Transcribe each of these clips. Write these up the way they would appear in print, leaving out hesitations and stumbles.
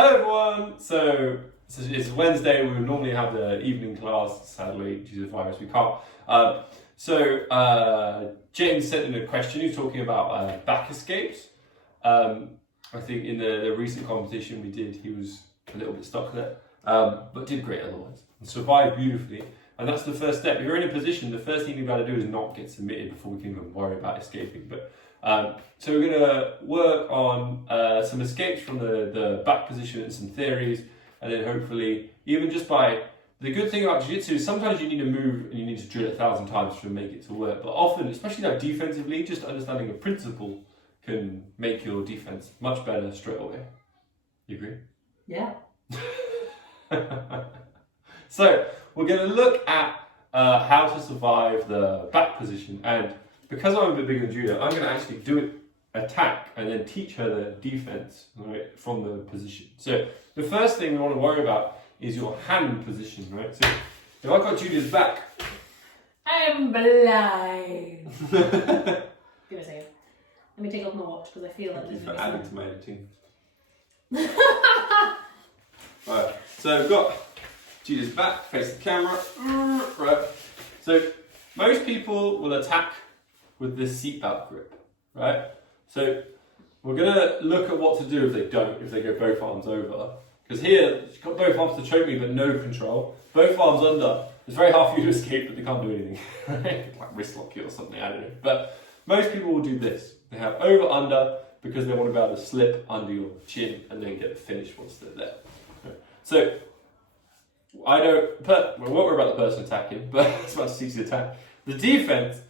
Hello everyone! So it's Wednesday, we would normally have the evening class, sadly due to the virus we can't. James sent in a question, he was talking about back escapes. I think in the recent competition we did, he was a little bit stuck there, but did great otherwise. And survived beautifully, and that's the first step. If you're in a position, the first thing you've got to do is not get submitted before we can even worry about escaping. But so we're going to work on some escapes from the back position and some theories, and then hopefully, even just by, the good thing about jiu-jitsu is sometimes you need to move and you need to drill it 1,000 times to make it to work, but often, especially like defensively, just understanding a principle can make your defense much better straight away. You agree? Yeah. So we're going to look at how to survive the back position, and because I'm a bit bigger than Julia, I'm going to actually do it attack and then teach her the defense, right, from the position. So the first thing we want to worry about is your hand position, right? So if I've got Julia's back, I'm blind. Give me a second. Let me take off my watch because I feel like thank you this for adding to my editing. Right, so I've got Julia's back, face the camera, right? So most people will attack with this seatbelt grip, right? So we're gonna look at what to do if they don't, if they go both arms over. Because here, she's got both arms to choke me, but no control. Both arms under. It's very hard for you to escape, but they can't do anything, right? Like wrist lock you or something, I don't know. But most people will do this. They have over, under, because they want to be able to slip under your chin and then get the finish once they're there. So, I don't, we won't worry about the person attacking, but it's about to teach the attack. The defense,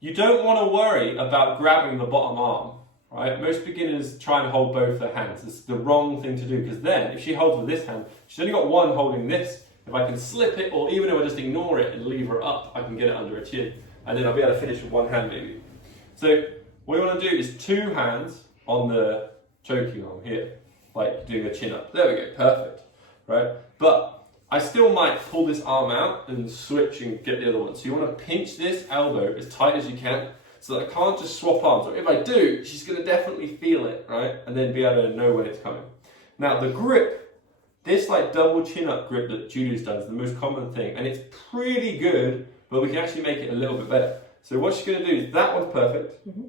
you don't want to worry about grabbing the bottom arm, right? Most beginners try and hold both their hands. It's the wrong thing to do, because then, if she holds with this hand, she's only got one holding this. If I can slip it, or even if I just ignore it and leave her up, I can get it under her chin, and then I'll be able to finish with one hand maybe. So, what you want to do is 2 hands on the choking arm here, like doing a chin up. There we go, perfect, right? But I still might pull this arm out and switch and get the other one. So you want to pinch this elbow as tight as you can so that I can't just swap arms. Or if I do, she's going to definitely feel it, right? And then be able to know when it's coming. Now the grip, this like double chin up grip that Julia's done is the most common thing. And it's pretty good, but we can actually make it a little bit better. So what she's going to do is, that one's perfect. Mm-hmm.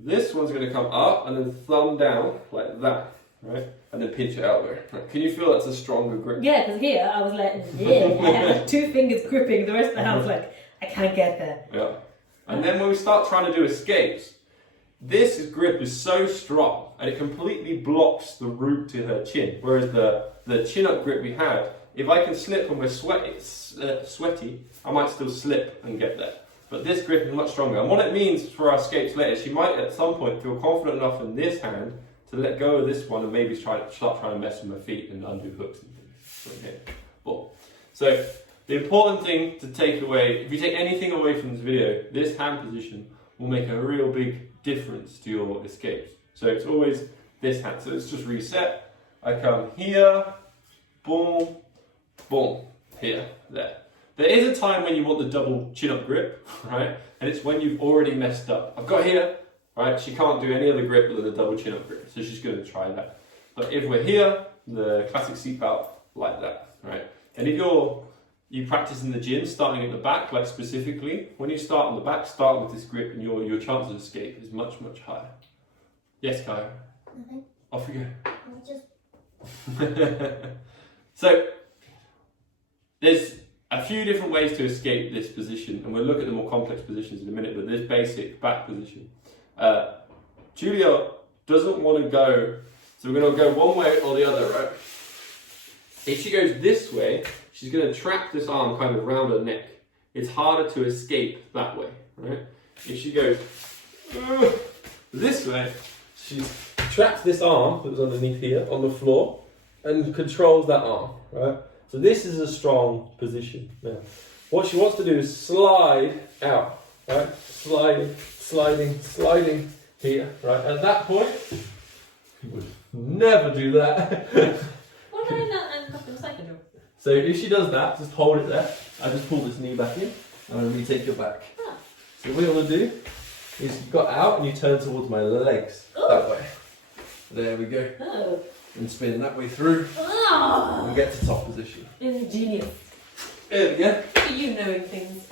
This one's going to come up and then thumb down like that, right? And then pinch your elbow. Right. Can you feel that's a stronger grip? Yeah, because here I was like, yeah, I had 2 fingers gripping, the rest of the hand was like, I can't get there. Yeah. And then when we start trying to do escapes, this grip is so strong and it completely blocks the route to her chin. Whereas the chin up grip we had, if I can slip when we're sweaty, I might still slip and get there. But this grip is much stronger. And what it means for our escapes later, she might at some point feel confident enough in this hand to let go of this one and maybe start trying to mess with my feet and undo hooks and things. Okay. Well, so the important thing to take away, if you take anything away from this video, this hand position will make a real big difference to your escapes. So it's always this hand. So let's just reset. I come here, boom, boom, here, there. There is a time when you want the double chin-up grip, right? And it's when you've already messed up. I've got here, right? She can't do any other grip other than a double chin-up grip, so she's going to try that. But if we're here, the classic seatbelt, like that, right? And if you practice in the gym, starting at the back, like specifically, when you start on the back, start with this grip, and your chance of escape is much, much higher. Yes, Kaya? Nothing. Off we Just... go. So, there's a few different ways to escape this position, and we'll look at the more complex positions in a minute, but this basic back position. Julia doesn't want to go, so we're going to go one way or the other, right? If she goes this way, she's going to trap this arm kind of round her neck. It's harder to escape that way, right? If she goes this way, she traps this arm that was underneath here on the floor and controls that arm, right? So this is a strong position. Now, what she wants to do is slide out, right? Sliding, sliding, sliding here, right? At that point, you would never do that. What did I not end a second ago? So if she does that, just hold it there. I just pull this knee back in, and then we take your back. Ah. So what you want to do is you got out and you turn towards my legs. Ooh. That way. There we go. Oh. and spin that way through and get to top position. Ingenious. There we go. Look at you knowing things.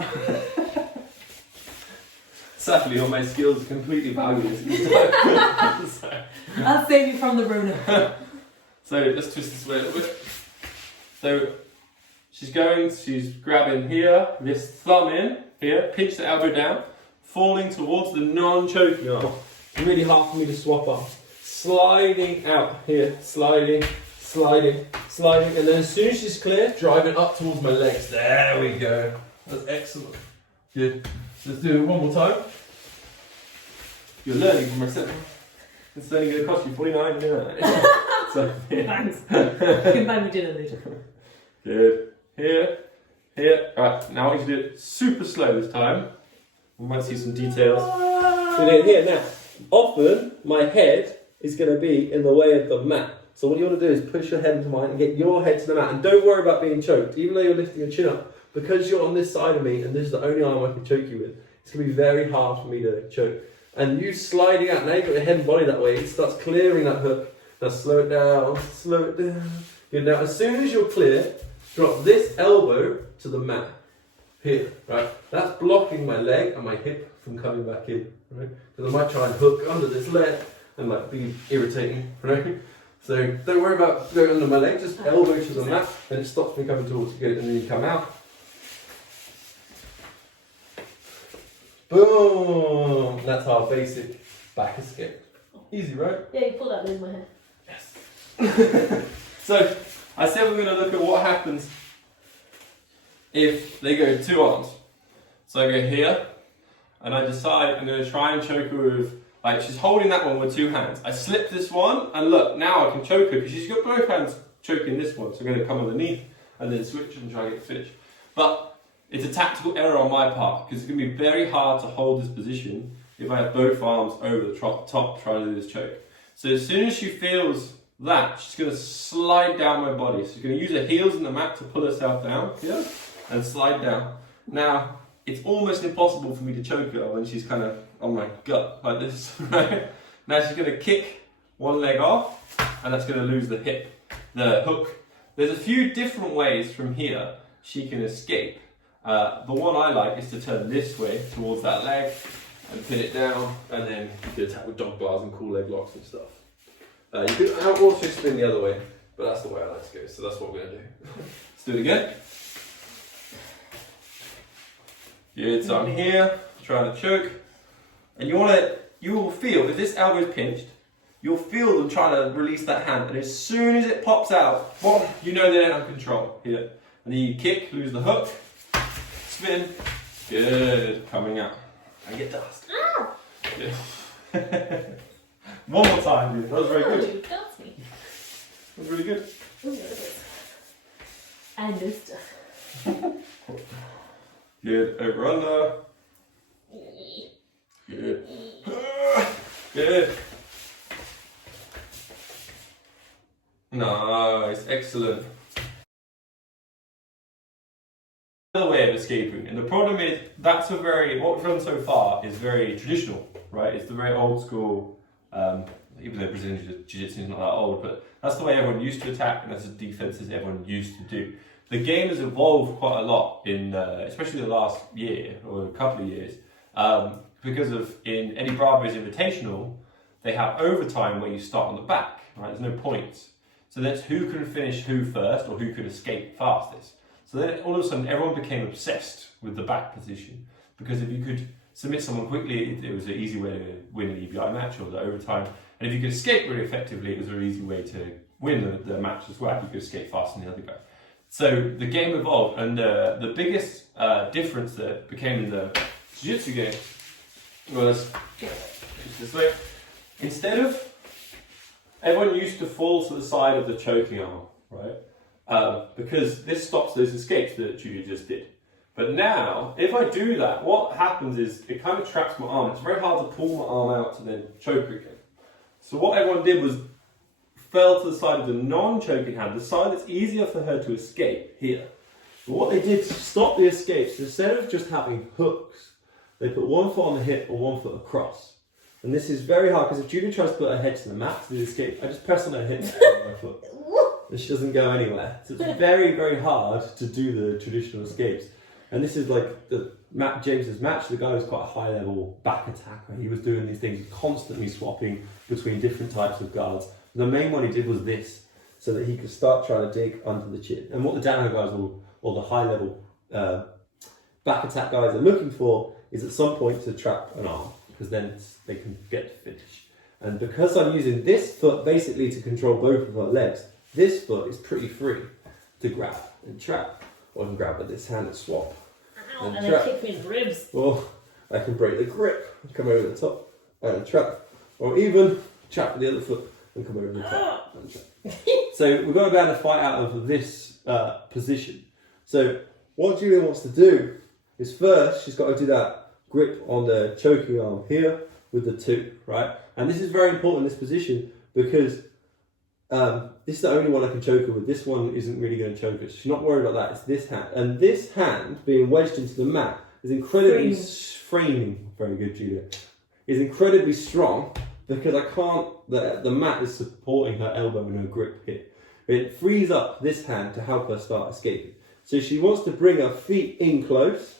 Sadly, all my skills are completely valueless. So, I'll save you from the Rona. so let's twist this way a little bit. So she's grabbing here, this thumb in, here, pinch the elbow down, falling towards the non-choking arm. Really hard for me to swap arms. Sliding out here, sliding, sliding, sliding, and then as soon as she's clear, driving up towards my legs. There we go. That's excellent. Good. Let's do it one more time. You're learning from myself. It's only going to cost you $49. So, yeah. Thanks. You can buy me dinner later. Good. Here, here. Right, now I want you to do it super slow this time. We might see some details. So here, now, often my head is going to be in the way of the mat. So what you want to do is push your head into mine and get your head to the mat. And don't worry about being choked, even though you're lifting your chin up. Because you're on this side of me and this is the only arm I can choke you with, it's going to be very hard for me to choke. And you sliding out, now you've got your head and body that way, it starts clearing that hook. Now slow it down, slow it down. Good, now as soon as you're clear, drop this elbow to the mat. Here, right? That's blocking my leg and my hip from coming back in, right? Because I might try and hook under this leg and like be irritating, right? So don't worry about going under my leg, just elbow to the mat and it stops me coming towards you. Good, and then you come out. Boom! That's our basic back escape. Easy, right? Yeah, you pulled out in my hair. Yes. So, I said we're going to look at what happens if they go two arms. So I go here, and I decide I'm going to try and choke her with, like she's holding that one with two hands. I slip this one, and look, now I can choke her because she's got both hands choking this one. So I'm going to come underneath, and then switch and try and get finished. But it's a tactical error on my part because it's going to be very hard to hold this position if I have both arms over the top trying to do this choke. So as soon as she feels that, she's going to slide down my body. So she's going to use her heels in the mat to pull herself down here and slide down. Now, it's almost impossible for me to choke her when she's kind of on my gut like this, right? Now she's going to kick one leg off and that's going to lose the hook. There's a few different ways from here she can escape. The one I like is to turn this way towards that leg and pin it down, and then you can attack with dog bars and cool leg locks and stuff. You could also spin the other way, but that's the way I like to go, so that's what we're going to do. Let's do it again. Good, so I'm here, trying to choke, and you will feel, if this elbow is pinched, you'll feel them trying to release that hand, and as soon as it pops out, boom, you know they don't have control here. And then you kick, lose the hook, spin, good, coming out. And get dust. Ow! Good. One more time, dude. That was very good. You danced me. That was really good. I know stuff. Good, over under. Good. Good. Nice, excellent. Another way of escaping, and the problem is that's what we've done so far is very traditional, right? It's the very old school, even though Brazilian Jiu-Jitsu is not that old, but that's the way everyone used to attack, and that's the defenses everyone used to do. The game has evolved quite a lot in, especially the last year or a couple of years, because of in Eddie Bravo's Invitational, they have overtime where you start on the back, right? There's no points, so that's who can finish who first or who can escape fastest. So then all of a sudden everyone became obsessed with the back position because if you could submit someone quickly, it was an easy way to win an EBI match or the overtime. And if you could escape really effectively, it was a very easy way to win the match as well. You could escape faster than the other guy. So the game evolved, and the biggest difference that became in the Jiu-Jitsu game was this way. Instead of everyone used to fall to the side of the choking arm, right? Because this stops those escapes that Julia just did. But now, if I do that, what happens is it kind of traps my arm. It's very hard to pull my arm out to then choke again. So what everyone did was fell to the side of the non-choking hand, the side that's easier for her to escape here. But what they did to stop the escapes, instead of just having hooks, they put one foot on the hip or one foot across. And this is very hard because if Julia tries to put her head to the mat to do the escape, I just press on her hips with my foot. And she doesn't go anywhere. So it's very, very hard to do the traditional escapes. And this is like James's match. The guy was quite a high level back attacker. He was doing these things, constantly swapping between different types of guards. The main one he did was this, so that he could start trying to dig under the chin. And what the downhill guys or the high level back attack guys are looking for is at some point to trap an arm, because then they can get to finish. And because I'm using this foot basically to control both of her legs, this foot is pretty free to grab and trap. Or I can grab with this hand and swap. Ow, and then kick me in the ribs. Or I can break the grip and come over the top and trap. Or even trap with the other foot and come over the top and trap. So we've got to be able to fight out of this position. So what Julia wants to do is first she's got to do that grip on the choking arm here with the two, right? And this is very important in this position because this is the only one I can choke her with. This one isn't really going to choke her. She's not worried about that. It's this hand. And this hand being wedged into the mat is incredibly framing. Very good, Julia. Is incredibly strong because I can't. The mat is supporting her elbow and her grip here. It frees up this hand to help her start escaping. So she wants to bring her feet in close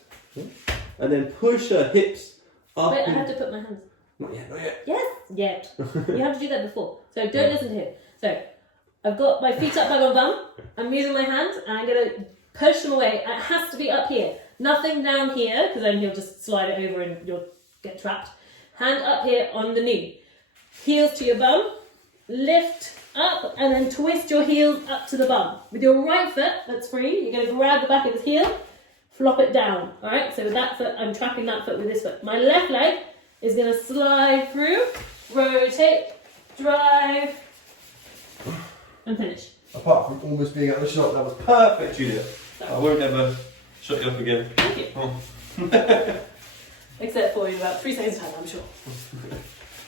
and then push her hips up. Wait, I have to put my hands. Not yet, not yet. Yes, yet. You have to do that before. So don't listen to him. So I've got my feet up by my bum. I'm using my hands and I'm going to push them away. It has to be up here. Nothing down here because then you'll just slide it over and you'll get trapped. Hand up here on the knee. Heels to your bum. Lift up and then twist your heels up to the bum. With your right foot that's free, you're going to grab the back of his heel, flop it down. Alright, so with that foot, I'm trapping that foot with this foot. My left leg is going to slide through, rotate, drive, and finish. Apart from almost being out of the shot, that was perfect, Julia. I won't ever shut you up again. Thank you. Oh. Except for in about 3 seconds time, I'm sure.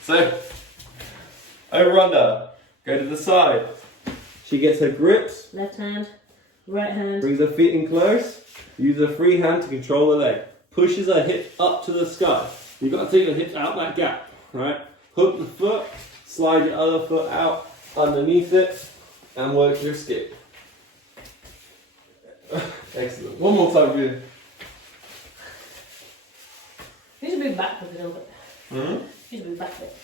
So, over under, go to the side. She gets her grips, Left hand, right hand. brings her feet in close, use her free hand to control the leg, pushes her hip up to the sky. You've got to take your hips out that gap, right? Hook the foot, slide your other foot out underneath it, and work your escape. Excellent. One more time, Julia. You should move backwards a little bit. Mm-hmm. You should move back a bit.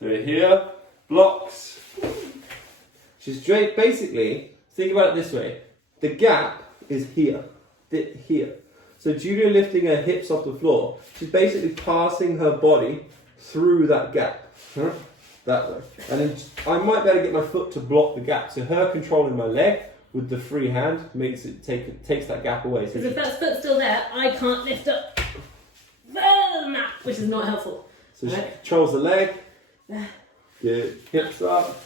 So here, blocks. She's straight, basically, think about it this way. The gap is here, here. So Julia lifting her hips off the floor, she's basically passing her body through that gap, that way. And then I might be able to get my foot to block the gap. So her controlling my leg with the free hand makes it takes that gap away. So Because if that foot's still there, I can't lift up. Which is not helpful. So she controls the leg, your hips up,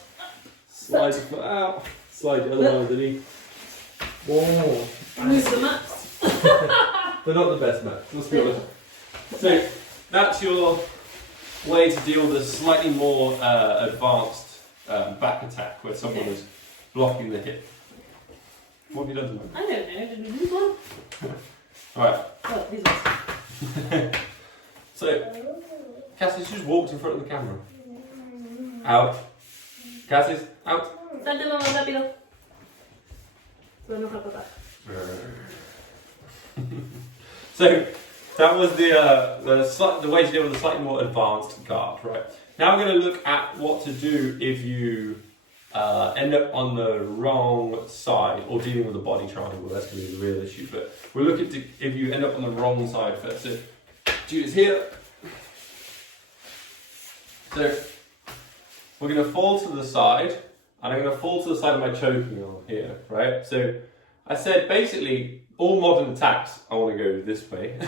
slide your foot out, slide your other one underneath. Whoa. Move the mats. They're not the best match, let's be honest. So, that's your way to deal with a slightly more advanced back attack where someone is blocking the hip. What have you done to them? I don't know. Did we do one? Alright, Oh, these ones. so Cassie's just walked in front of the camera. Out. Cassie's out. Stand in on rápido. Bueno, papá. So that was the way to deal with a slightly more advanced guard, right? Now we're going to look at what to do if you end up on the wrong side or dealing with a body triangle. That's going to be the real issue. But we'll look at if you end up on the wrong side first. So Judith's here. So we're going to fall to the side, and I'm going to fall to the side of my choking arm here, right? So I said basically all modern attacks I want to go this way,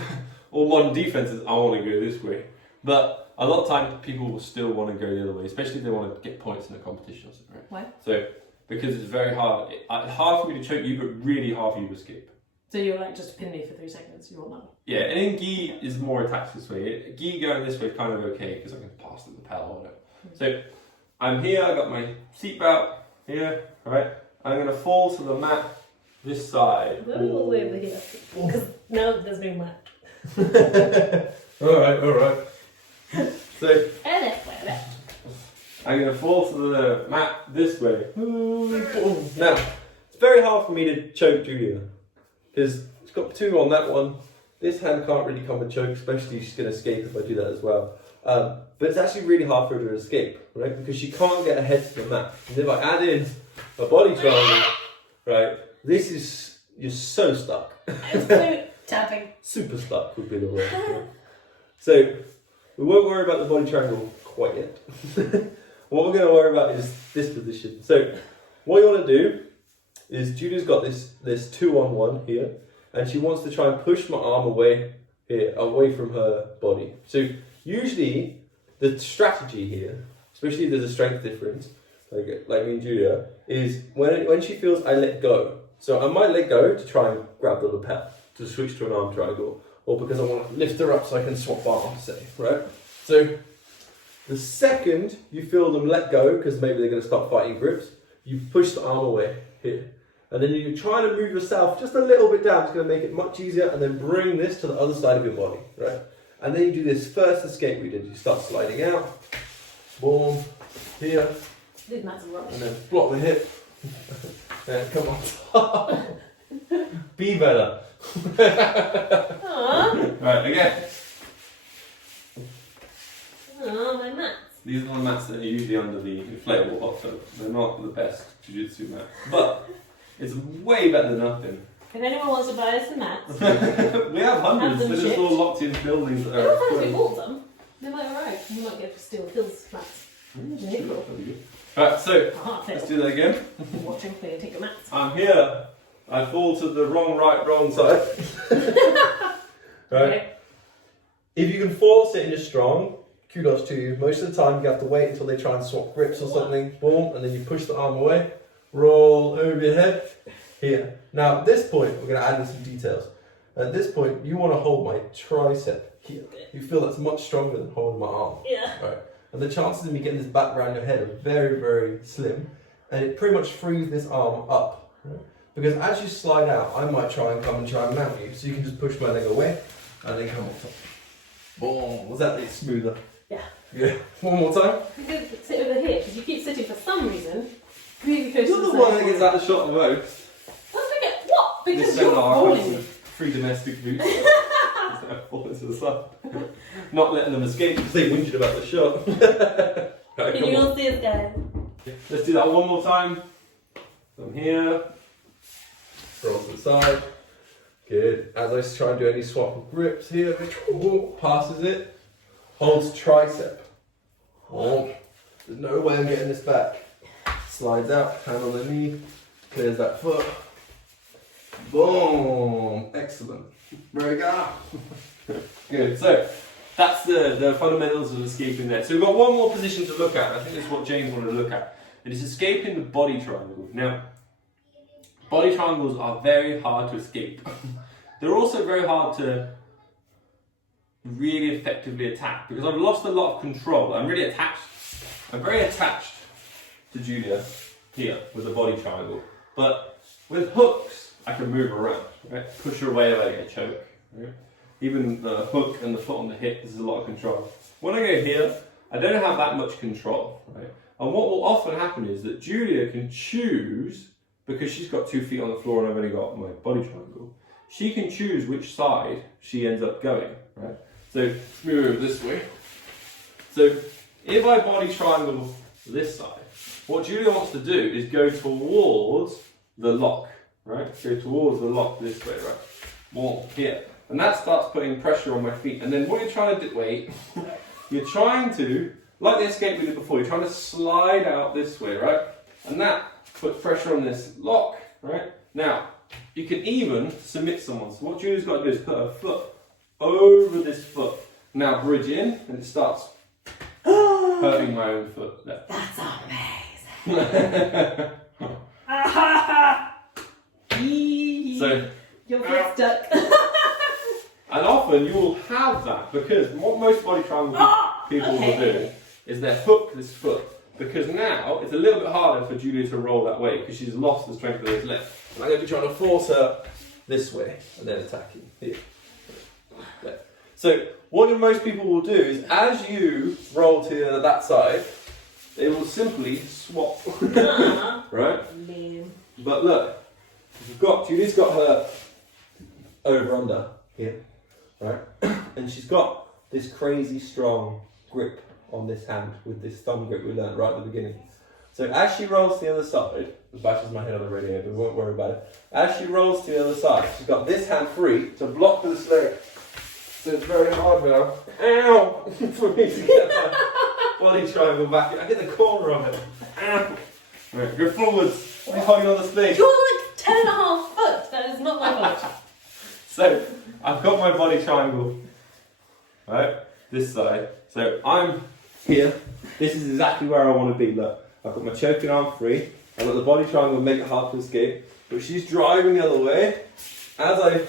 all modern defenses I want to go this way, but a lot of times people will still want to go the other way, especially if they want to get points in a competition or something, right? Why? So because it's very hard, hard for me to choke you, but really hard for you to escape. So you're like, just pin me for 3 seconds, you want that? Yeah, and in gi is more attacks this way. Gi going this way is kind of okay because I can pass the lapel on it. So I'm here, I got my seatbelt here, right? I'm going to fall to the mat this side. Go all the way over here. Because now there's no mat. Alright. So, I'm going to fall to the mat this way. Now, it's very hard for me to choke Julia because she's got 2 on that one. This hand can't really come and choke, especially she's going to escape if I do that as well. But it's actually really hard for her to escape, right? Because she can't get her head to the mat. And if I add in a body triangle, right, this is, you're so stuck. Tapping. Super stuck would be the word. Right? So, we won't worry about the body triangle quite yet. What we're going to worry about is this position. So, what you want to do is Julia's got this 2-on-1 here, and she wants to try and push my arm away here, away from her body. So, usually, the strategy here, especially if there's a strength difference, like me and Julia, is when she feels I let go. So, I might let go to try and grab the lapel, to switch to an arm triangle, or because I want to lift her up so I can swap arms, say, right? So, the second you feel them let go, because maybe they're going to start fighting grips, you push the arm away here. And then you're trying to move yourself just a little bit down. It's going to make it much easier. And then bring this to the other side of your body, right? And then you do this first escape we did. You start sliding out. Boom. Here. These mats are rubbish. And then block the hip. And come on. Be better. Aww. Right, again. Oh, my mats. These are the mats that are usually under the inflatable hot tub. They're not the best jiu-jitsu mats, but it's way better than nothing. If anyone wants to buy us some mats, We have hundreds. They're just all locked in buildings that I are. don't know if we bought them. They might arrive. We might get Steel Hills mats. Right, so Ah, let's do that again. Watching for you take your mats. I'm here. I fall to the wrong side. Right. Okay. If you can fall sitting just strong, kudos to you. Most of the time you have to wait until they try and swap grips or something. Boom, and then you push the arm away. Roll over your head. Here. Now at this point, we're going to add in some details. At this point, you want to hold my tricep here. You feel that's much stronger than holding my arm. Yeah. Right. And the chances of me getting this back around your head are very, very slim. And it pretty much frees this arm up. Right? Because as you slide out, I might try and mount you. So you can just push my leg away and then come up top. Boom. Was that a bit smoother? Yeah. Yeah. One more time. You could sit over here because you keep sitting for some reason. Really close to You're the the one side. that gets out of the shot the most. Don't forget what? Because This you're seminar falling comes me. with free domestic boots. Falling to the side. Not letting them escape because they whinged about the shot. Right, Can come you on. all see us, guys? Let's do that one more time. From here. Roll to the side. Good. As I try and do any swap of grips here, passes it. Holds tricep. Oh, there's no way I'm getting this back. Slides out, hand on the knee, clears that foot. Boom! Excellent. Very good. Good. So that's the fundamentals of escaping there. So we've got one more position to look at. I think this is what James wanted to look at. It is escaping the body triangle. Now, body triangles are very hard to escape. They're also very hard to really effectively attack because I've lost a lot of control. I'm really attached. I'm very attached to Julia here with the body triangle. But with hooks, I can move around, right? Push her away if I get a choke. Right? Even the hook and the foot on the hip, there's a lot of control. When I go here, I don't have that much control, right? And what will often happen is that Julia can choose, because she's got 2 feet on the floor and I've only got my body triangle, she can choose which side she ends up going, right? So move this way. So if I body triangle this side, what Julia wants to do is go towards the lock, right? Go towards the lock this way, right? More here. And that starts putting pressure on my feet. And then what you're trying to do, wait, you're trying to, like the escape we did before, you're trying to slide out this way, right? And that puts pressure on this lock, right? Now, you can even submit someone. So what Julia's got to do is put her foot over this foot. Now bridge in, and it starts hurting my own foot there. That's amazing. So, your foot's stuck. and often you will have that because what most body triangle people will do is they hook this foot because now it's a little bit harder for Julia to roll that way because she's lost the strength of his left. And I'm going to be trying to force her this way and then attacking here. There. So what most people will do is, as you roll to that side, they will simply swap. Right? Lame. But look, Julie's got her over under here, right? And she's got this crazy strong grip on this hand with this thumb grip we learned right at the beginning. So as she rolls to the other side, the bashes my head on the radio, but we won't worry about it. As she rolls to the other side, she's got this hand free to block this leg. So it's very hard now, ow, for me to get my body triangle back. I get the corner of it. Ow. Right, go forwards. I'm holding on the space. You're like 10.5 foot. That is not my fault. So I've got my body triangle, right, this side. So I'm here. This is exactly where I want to be. Look, I've got my choking arm free. I've got the body triangle to make it hard to escape. But she's driving the other way. As I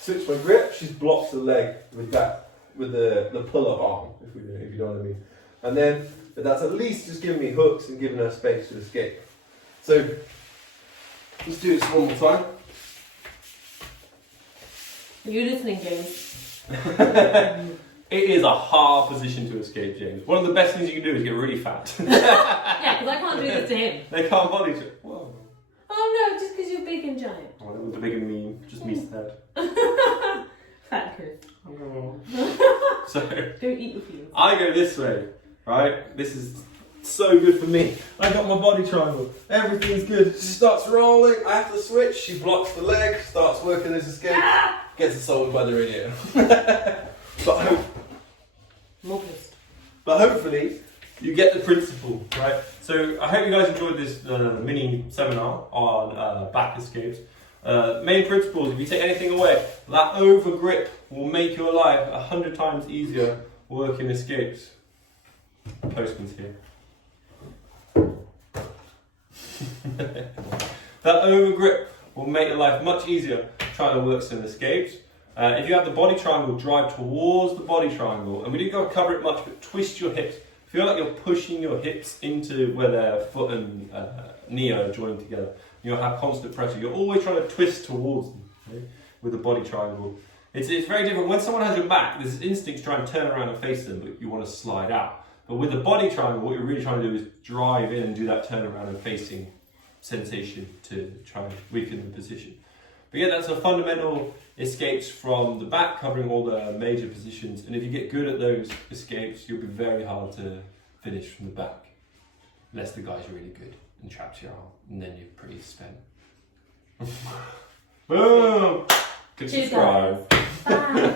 switch my grip, she's blocked the leg with the pull-up arm, if you know what I mean. And then, but that's at least just giving me hooks and giving her space to escape. So let's do this one more time. Are you listening, James? It is a hard position to escape, James. One of the best things you can do is get really fat. Yeah, because I can't do this to him. They can't body trick. Whoa. Oh no, just because you're big and giant. Oh, that was a bigger meme. Just me said. Fat kid. So Don't eat with you. I go this way, right? This is so good for me. I got my body triangle. Everything's good. She starts rolling. I have to switch. She blocks the leg. Starts working this escape. Gets assaulted by the radio. But hopefully you get the principle, right? So I hope you guys enjoyed this mini seminar on back escapes. Main principles, if you take anything away, that over grip will make your life 100 times easier working escapes. Postman's here. That over grip will make your life much easier trying to work some escapes. If you have the body triangle, drive towards the body triangle, and we didn't go cover it much, but twist your hips. Feel like you're pushing your hips into where their foot and knee are joined together. You'll have constant pressure. You're always trying to twist towards them, okay, with the body triangle. It's very different. When someone has your back, there's this instinct to try and turn around and face them, but you want to slide out. But with the body triangle, what you're really trying to do is drive in and do that turn around and facing sensation to try and weaken the position. But yeah, that's a fundamental escapes from the back, covering all the major positions. And if you get good at those escapes, you'll be very hard to finish from the back. Unless the guy's really good and traps your arm, and then you're pretty spent. Boom! Good Cheers, subscribe. Bye.